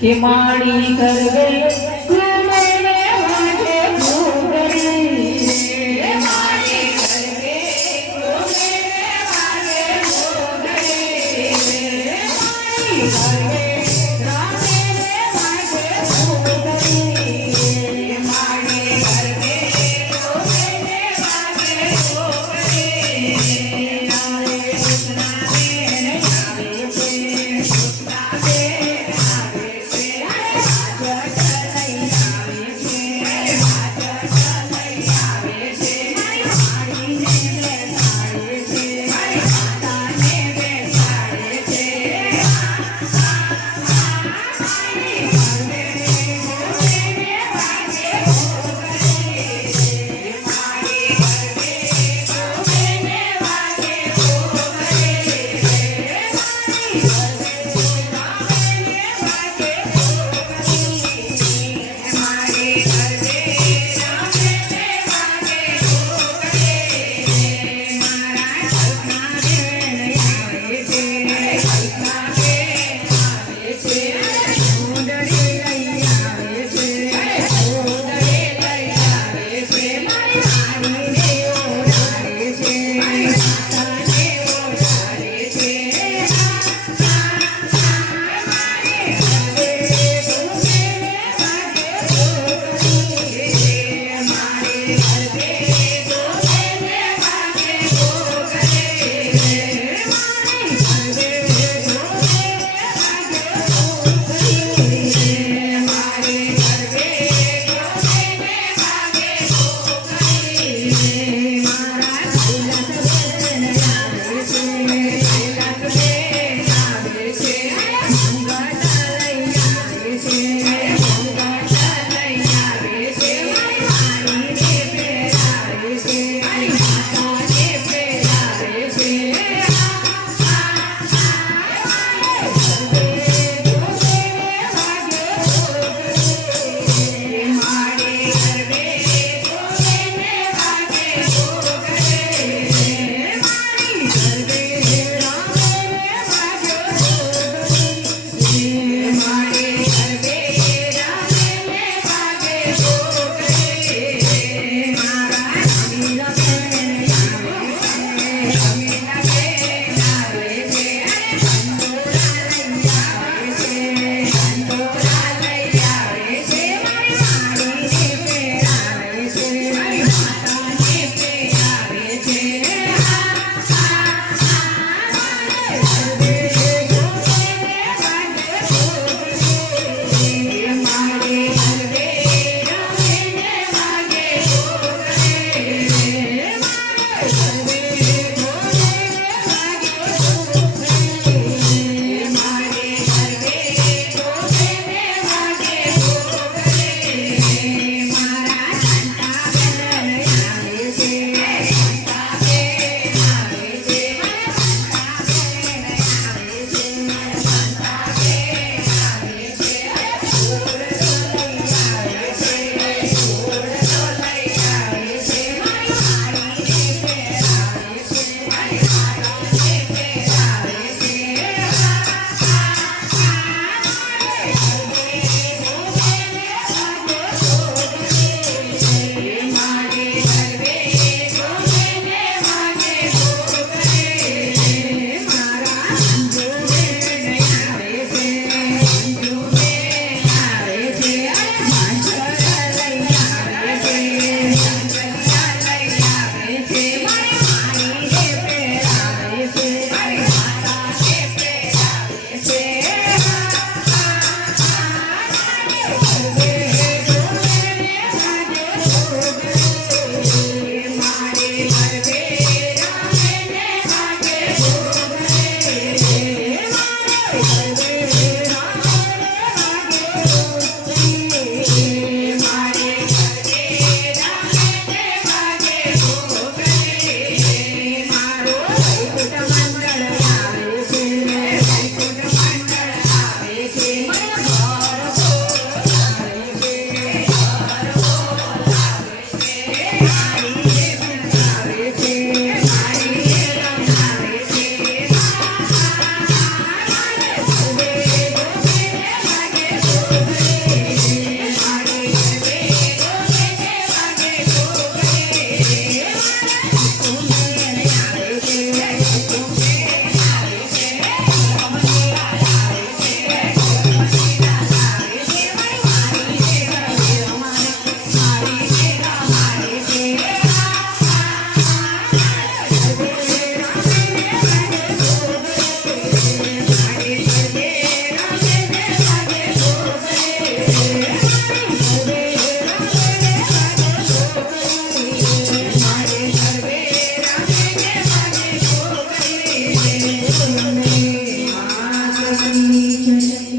કે માડી કર ગઈ